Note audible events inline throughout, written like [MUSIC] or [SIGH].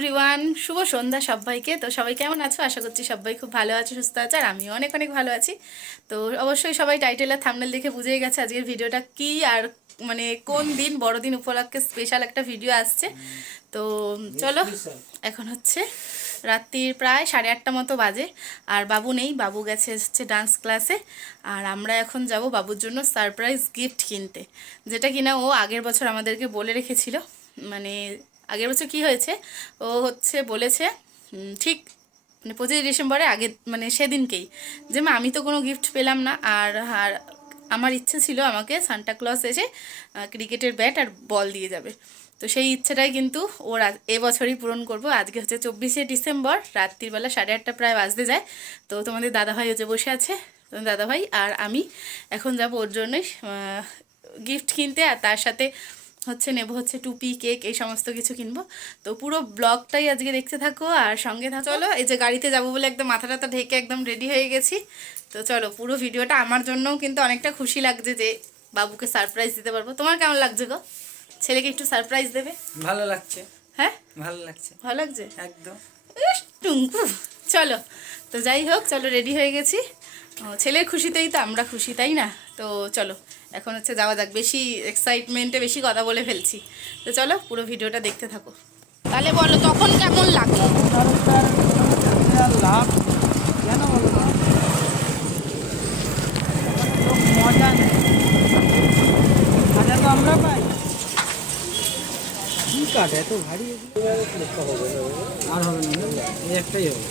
Everyone শুভ সন্ধ্যা সবাইকে। তো সবাই কেমন আছো? আশা করছি সবাই খুব ভালো আছে, সুস্থ আছে, আর আমিও অনেক অনেক ভালো আছি। তো অবশ্যই সবাই টাইটেল আর থামনেল দেখে বুঝেই গেছে আজকের ভিডিওটা কি আর মানে কোন দিন, বড়দিন উপলক্ষে স্পেশাল একটা ভিডিও আসছে। তো চলো, এখন হচ্ছে রাত্রির প্রায় সাড়ে আটটা মতো বাজে, আর বাবু নেই, বাবু গেছে হচ্ছে ডান্স ক্লাসে আর আমরা এখন যাব বাবুর জন্য সারপ্রাইজ গিফট কিনতে। যেটা কিনা ও আগের বছর আমাদেরকে বলে রেখেছিল মানে আগের বছর কি হয়েছে? ও হচ্ছে বলেছে ঠিক মানে পঁচিশে ডিসেম্বরে আগে মানে সেদিনকেই যে, মা, আমি তো কোনো গিফট পেলাম না। আর আর আমার ইচ্ছে ছিল আমাকে সান্টা ক্লজ এসে ক্রিকেটের ব্যাট আর বল দিয়ে যাবে। তো সেই ইচ্ছেটাই কিন্তু ওর এবছরই পূরণ করব। আজকে হচ্ছে চব্বিশে ডিসেম্বর রাত্রিবেলা সাড়ে আটটা প্রায় বাজতে যায়। তো তোমাদের দাদাভাই হচ্ছে বসে আছে দাদাভাই, আর আমি এখন যাব ওর জন্যই গিফট কিনতে। আর তার সাথে হচ্ছে নেব হচ্ছে টুপি কেক এই সমস্ত কিছু কিনবো। তো পুরো ব্লগটাই আজকে দেখতে থাকো আর সঙ্গে থাকো। চলো এই যে গাড়িতে যাব বলে একদম মাথা টাথা ঢেকে একদম রেডি হয়ে গেছি। তো চলো পুরো ভিডিওটা আমার জন্যও কিন্তু অনেকটা খুশি লাগছে যে বাবুকে সারপ্রাইজ দিতে পারব। তোমার কেমন লাগছে গো? ছেলেকে একটু সারপ্রাইজ দেবে? ভালো লাগছে। হ্যাঁ? ভালো লাগছে। ভালো লাগছে? একদম। ইস, টুঙ্কু। চলো তো যাই হোক চলো রেডি হয়ে গেছি। ও, ছেলের খুশিতেই তো আমরা খুশি তাই না? তো চলো এখন হচ্ছে যাওয়া যাক বেশি এক্সাইটমেন্টে বেশি কথা বলে ফেলছি। তো চলো পুরো ভিডিওটা দেখতে থাকো। তাহলে বলো তখন কেমন তো আমরা পাই কি কাঠ এত ভারী আর হবে না। না? এই একটাই হবে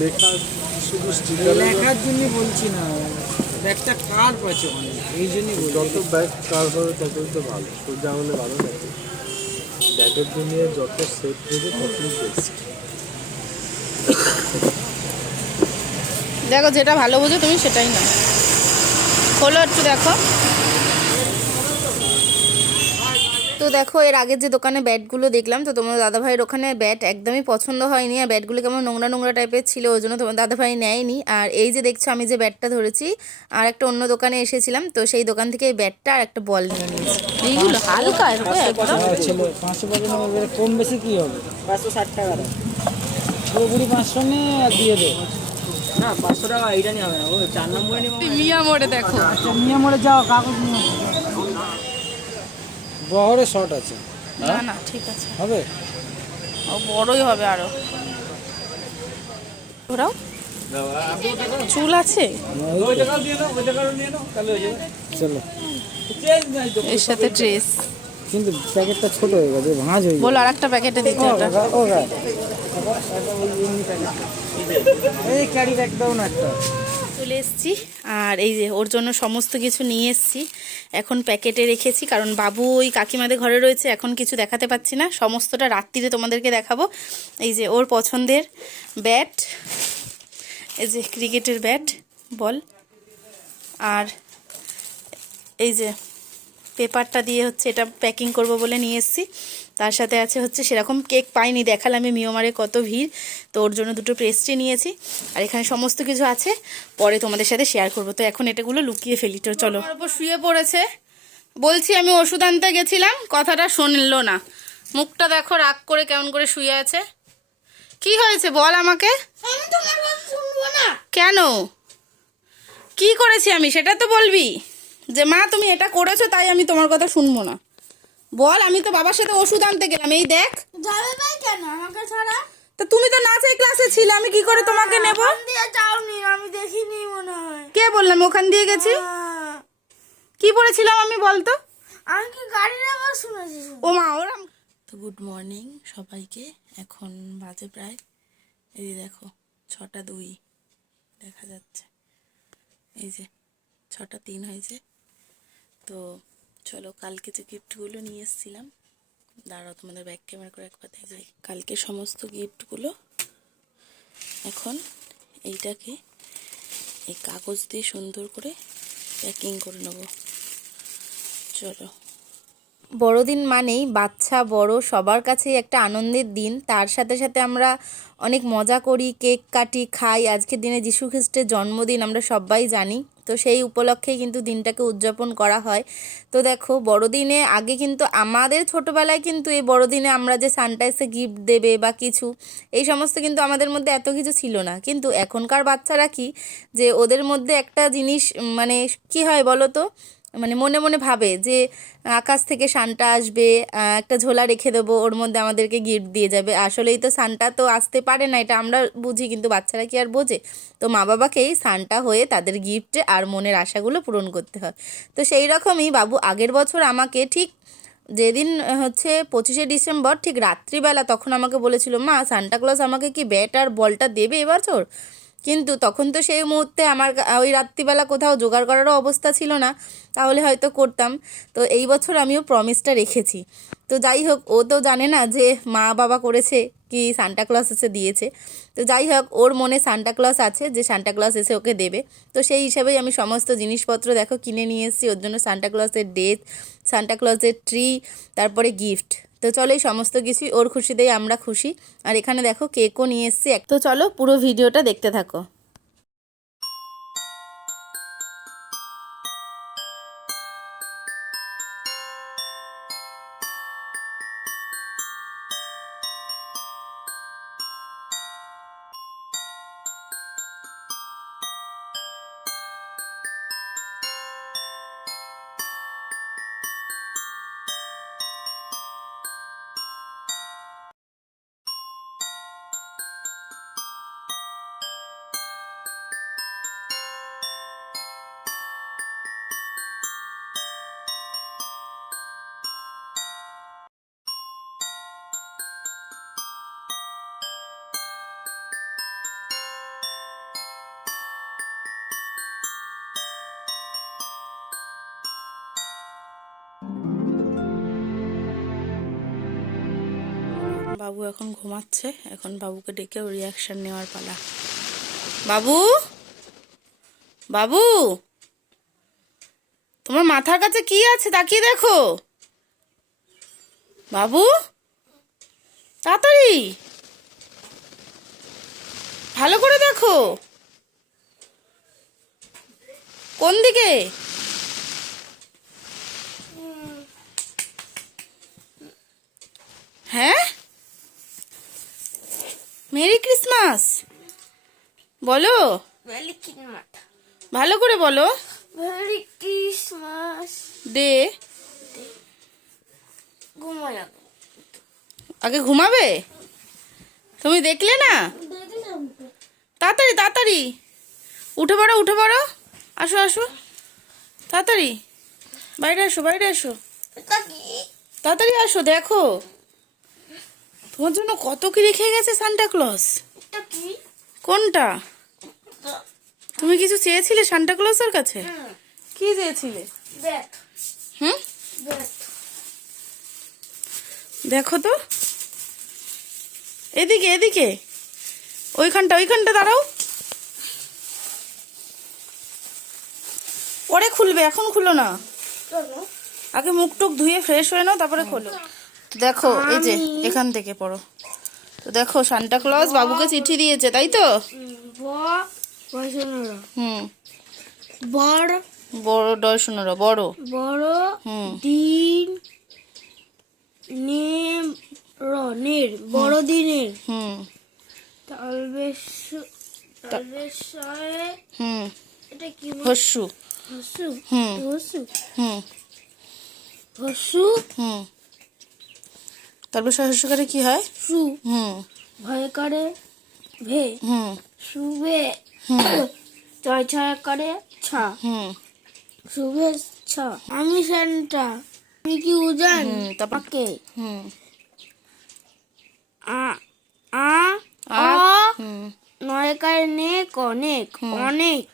লেখা শুধু লেখার জন্য বলছি না। একটা কার্ড আছে অনেক এই জন্যই যত ব্যাগ কার হবে ততই তো ভালো। সোজা হলে ভালো থাকে ব্যাগের দুনিয়ে যত সেফ দেবে ততই বেস্ট দেখো যেটা ভালো বোঝো তুমি সেটাই না খোলো একটু দেখো তো দেখো এর আগের যে দোকানে ব্যাটগুলো দেখলাম তো তোমার দাদাভাইয়ের ওখানে ব্যাট একদমই পছন্দ হয়নি আর ব্যাটগুলো কেমন নোংরা নোংরা টাইপের ছিল ওই জন্য তোমার দাদাভাই নেয়নি। আর এই যে দেখছ আমি যে ব্যাটটা ধরেছি আর একটা অন্য দোকানে এসেছিলাম তো সেই দোকান থেকে এই ব্যাটটা আর একটা বল নিয়ে নিয়েছি। এইগুলো হালকা এরকম একদম। ছেলে পাঁচশো টাকা নেবে কম বেশি কি হবে? পাঁচশো ষাট টাকা পুরোপুরি পাঁচশো নিয়ে দিয়ে দে। না পাঁচশো টাকা এইটা নিয়ে হবে না ও চার নম্বরে নিয়ে মিয়া মোড়ে দেখো। আচ্ছা নিয়ে মরে যাও কাগজ নিয়ে বহরে শর্ট আছে। না না ঠিক আছে। হবে? ও বড়ই হবে আরও। ওরাও? চুল আছে? চলো। এর সাথে ড্রেস। কিন্তু প্যাকেটটা ছোট হয়ে গেছে ভাঁজ হয়ে বলো আর একটা প্যাকেটে দিতে ওটা এই ক্যারি ব্যাগ দাও না একটা। চলে এসেছি। আর এই যে ওর জন্য সমস্ত কিছু নিয়ে এসেছি। এখন প্যাকেটে রেখেছি, কারণ বাবু ওই কাকিমাদের ঘরে রয়েছে, এখন কিছু দেখাতে পাচ্ছি না। সমস্তটা রাত্রিরে তোমাদেরকে দেখাবো। এই যে ওর পছন্দের ব্যাট এই যে ক্রিকেটের ব্যাট বল। আর এই যে পেপারটা দিয়ে হচ্ছে এটা প্যাকিং করব বলে নিয়ে এসেছি। তার সাথে আছে হচ্ছে সেরকম কেক পাইনি দেখালাম আমি মিওমারে কত ভিড়। তো ওর জন্য দুটো পেস্ট্রি নিয়েছি। আর এখানে সমস্ত কিছু আছে পরে তোমাদের সাথে শেয়ার করব। তো এখন এটাগুলো লুকিয়ে ফেলি তো চলো। ওর উপর শুয়ে পড়েছে। বলছি আমি ওষুধ আনতে গেছিলাম কথাটা শুনলো না। মুখটা দেখো রাগ করে কেমন করে শুয়ে আছে। কি হয়েছে বল আমাকে? আমি তোমার কথা শুনব না। কেন? কি করেছি আমি সেটা তো বলবি। যে মা তুমি এটা করেছ তাই আমি তোমার কথা শুনব না। বল আমি তো বাবার সাথে ওষুধ আনতে গেলাম এই দেখ। যাবে ভাই কেন? আমাকে ছাড়া? তা তুমি তো নাচের ক্লাসে ছিলে আমি কি করে তোমাকে নেব? দিয়ে যাওনি আমি দেখিনি মনে হয়। কে বললাম ওখান দিয়ে গেছি? আহ, কি পড়েছিলাম আমি বলতো? আমি কি গাড়ির আবার শুনেছি ও মা ওরা তো গুড মর্নিং সবাইকে। এখন বাজে প্রায় এই যে দেখো ছটা দুই দেখা যাচ্ছে। এই যে ছটা তিন হয়েছে। তো চলো কালকে যে গিফটগুলো নিয়ে এসেছিলাম, দাঁড়াও তোমাদের ব্যাক ক্যামেরা করে একবার দেখাই। কালকে সমস্ত গিফটগুলো এখন এইটাকে এই কাগজ দিয়ে সুন্দর করে প্যাকিং করে নেব। চলো। বড়দিন মানেই বাচ্চা, বড়, সবার কাছেই একটা আনন্দের দিন। তার সাথে সাথে আমরা অনেক মজা করি, কেক কাটি, খাই। আজকের দিনে যীশু খ্রিস্টের জন্মদিন, আমরা সবাই জানি। তো সেই উপলক্ষেই কিন্তু দিনটাকে উদযাপন করা হয়। তো দেখো, বড়দিনে আগে কিন্তু আমাদের ছোটোবেলায় কিন্তু এই বড়দিনে আমরা যে সানটাইসে গিফট দেবে বা কিছু, এই সমস্ত কিন্তু আমাদের মধ্যে এত কিছু ছিল না। কিন্তু এখনকার বাচ্চারা কি, যে ওদের মধ্যে একটা জিনিস মানে কি হয় বলো তো মানে মনে মনে ভাবে যে আকাশ থেকে সানটা আসবে একটা ঝোলা রেখে দেবো, ওর মধ্যে আমাদেরকে গিফট দিয়ে যাবে। আসলেই তো সানটা তো আসতে পারে না, এটা আমরা বুঝি, কিন্তু বাচ্চারা কি আর বোঝে? তো মা বাবাকেই সানটা হয়ে তাদের গিফটে আর মনের আশাগুলো পূরণ করতে হয়। তো সেই রকমই বাবু আগের বছর আমাকে ঠিক যেদিন হচ্ছে পঁচিশে ডিসেম্বর ঠিক রাত্রিবেলা তখন আমাকে বলেছিল, মা, সান্টা ক্লজ আমাকে কি ব্যাট আর বলটা দেবে এবছর? কিন্তু তখন তো সেই মুহূর্তে আমার ওই রাত্রিবেলা কোথাও জোগাড় করারও অবস্থা ছিল না, তাহলে হয়তো করতাম। তো এই বছর আমিও প্রমিসটা রেখেছি। তো যাই হোক, ও তো জানে না যে মা বাবা করেছে কি সান্টা ক্লজ এসে দিয়েছে। তো যাই হোক, ওর মনে সান্টা ক্লজ আছে যে সান্টা ক্লজ এসে ওকে দেবে। তো সেই হিসাবেই আমি সমস্ত জিনিসপত্র দেখো কিনে নিয়ে এসেছি। ওর জন্য সান্টা ক্লজের ডেট সান্টা ক্লজের ট্রি তারপরে গিফট তো চলো এই সমস্ত কিছুই ওর খুশিতেই আমরা খুশি। আর এখানে দেখো কেকও নিয়ে এসছি তো চলো পুরো ভিডিওটা দেখতে থাকো। বাবু এখন ঘুমাচ্ছে। এখন বাবুকে ডেকে ওর রিয়াকশন নেওয়ার পালা। বাবু? বাবু? তোমার মাথার কাছে কি আছে তাকিয়ে দেখো। বাবু? তাড়াতাড়ি। ভালো করে দেখো। কোন দিকে? হ্যাঁ? বলো। ভালো করে বলো। দে। আগে। ঘুমাবে? তুমি দেখলে না? তাড়াতাড়ি তাড়াতাড়ি। উঠে পড়ো উঠে পড়ো। আসো আসো। তাড়াতাড়ি। বাইরে আসো বাইরে আসো। তাড়াতাড়ি আসো দেখো। তোমার জন্য কত কি রেখে গেছে সান্টা ক্লজ এটা কি? কোনটা? তুমি কিছু চেয়েছিলে সান্টা ক্লজের কাছে? কি চেয়েছিলে? হুম? দেখো তো। এদিকে এদিকে। ওইখানটা ওইখানটা দাঁড়াও। পরে খুলবে এখন খুলো না। আগে মুখ টুক ধুয়ে ফ্রেশ হয়ে নাও তারপরে খোলো। দেখো এই যে এখান থেকে পড়ো। তো দেখো সান্টা ক্লজ বাবুকে চিঠি দিয়েছে তাই তো? হুম। বড়? বড় ডয় শোনোরা বড়। বড়? হুম। দিন? নেম? বড় দিনের? হুম। তালবেশ তালবেশয়ে হুম। এটা কি হস্যু। হুম। হুম। হুম। তারপর সহস্যকারে কি হয়? সু। হুম। ভয় করে ভে। হুম। শুভে ছয় ছয় করে ছা শুভেচ্ছা। আমি সেন্টা। আমি কি উজান? হুম আ আ নয়কার নেক অনেক অনেক।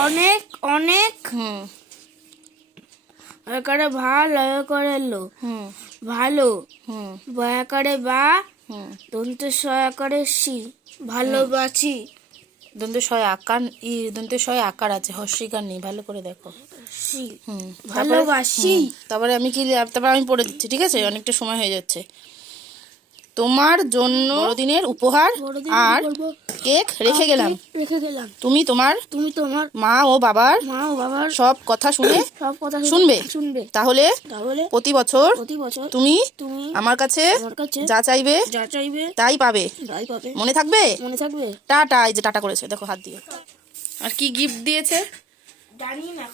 অনেক অনেক। হুম। করে ভা লয় করে লো। হুম। ভালো। হুম। বয়া করে বা দন্ত সয়া আকারে সি ভালোবাসি। দন্তে সয় আকার ই দন্তে সয় আকার আছে হস্যিকার নেই ভালো করে দেখো। ভালোবাসি। তারপরে আমি কি তারপরে আমি পড়ে দিচ্ছি ঠিক আছে? অনেকটা সময় হয়ে যাচ্ছে। তোমার জন্য বড়দিনের উপহার আর কেক রেখে গেলাম। রেখে গেলাম। তুমি তোমার তুমি তোমার মা ও বাবার মা ও বাবার সব কথা শুনে [COUGHS] সব কথা শুনবে? শুনবে। তাহলে তাহলে প্রতি বছর প্রতি বছর তুমি তুমি আমার কাছে আমার কাছে যা চাইবে যা চাইবে তাই পাবে। তাই পাবে। মনে থাকবে? মনে থাকবে। টাটা এই যে টাটা করেছে দেখো হাত দিয়ে। আর কি গিফট দিয়েছে? জানি না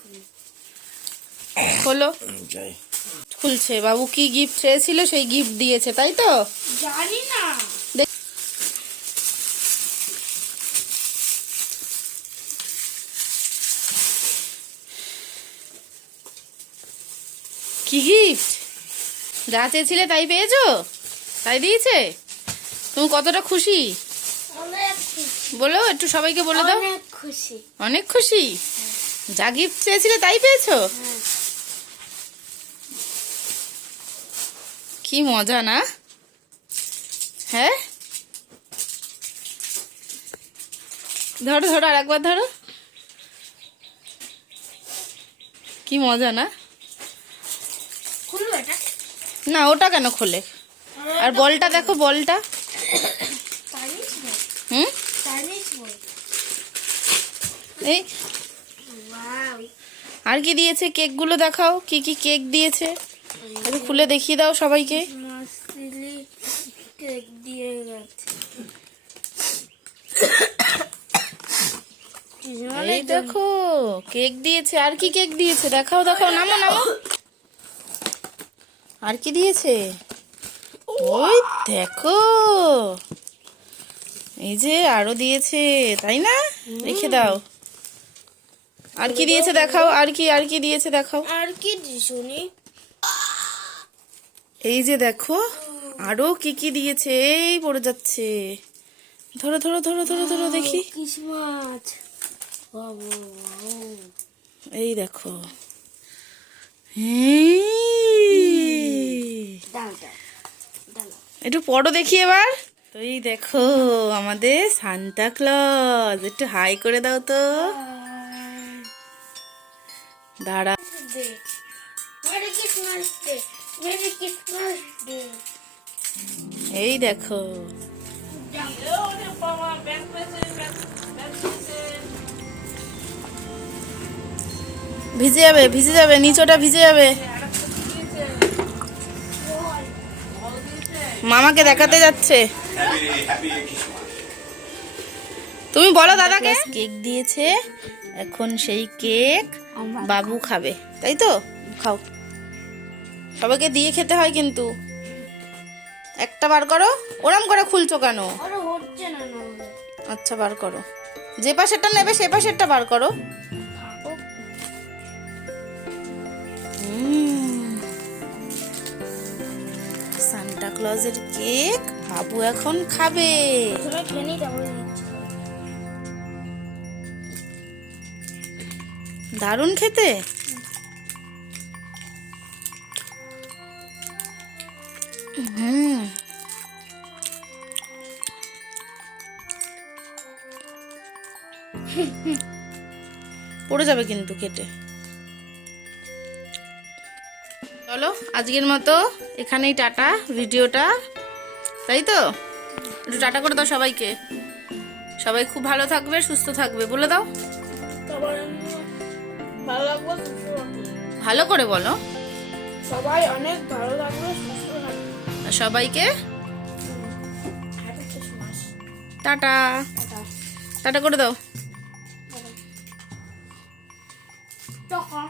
হলো। খুলছে। বাবু কি গিফট চেয়েছিল সেই গিফট দিয়েছে তাই তো? জানি না। কি গিফট যা চেয়েছিলে তাই পেয়েছ? তাই দিয়েছে? তুমি কতটা খুশি? বলো একটু সবাইকে বলে দাও। অনেক খুশি। অনেক খুশি? যা গিফট চেয়েছিলে তাই পেয়েছ? কি মজা, না? হ্যাঁ? ধরো ধরো, আর একবার ধরো। কি মজা, না? না, ওটা কেন খোলে? আর বলটা দেখো, বলটা। হুম? এই। আর কি দিয়েছে? কেকগুলো দেখাও, কি কি কেক দিয়েছে? একটু খুলে দেখিয়ে দাও সবাইকে। কেক দিয়ে গেছে। এই দেখো কেক দিয়েছে। আর কি কেক দিয়েছে? দেখাও দেখাও নামো নামো। আর কি দিয়েছে? ওই দেখো। এই যে আরও দিয়েছে তাই না? রেখে দাও। আর কি দিয়েছে দেখাও আর কি আর কি দিয়েছে দেখাও। আর কি শুনি এই যে দেখো আরও কি কি দিয়েছে? এই পড়ে যাচ্ছে। ধরো ধরো ধরো ধরো ধরো দেখি। এই দেখো। একটু পড়ো দেখি এবার। তো এই দেখো আমাদের সান্তা ক্লজ। একটু হাই করে দাও তো। দাঁড়া। এই দেখো। ভিজে যাবে ভিজে যাবে নিচটা ভিজে যাবে। মামাকে দেখাতে যাচ্ছে। তুমি বলো দাদাকে। কেক দিয়েছে এখন সেই কেক বাবু খাবে তাই তো? খাও। সবাইকে দিয়ে খেতে হয় কিন্তু। একটা বার করো ওরম করে খুলছো কেন? আচ্ছা বার করো। যে পাশেরটা নেবে সে পাশেরটা বার করো। সান্টা ক্লজের কেক বাবু এখন খাবে। দারুণ খেতে। হুম। পড়ে যাবে কিন্তু কেটে চলো আজকের মতো এখানেই টাটা ভিডিওটা। তাই তো? একটু টাটা করে দাও সবাইকে। সবাই খুব ভালো থাকবে সুস্থ থাকবে বলে দাও। ভালো লাগবে ভালো করে বলো। সবাই অনেক ভালো থাকবে সবাইকে। টাটা। টাটা করে দাও। টাকা।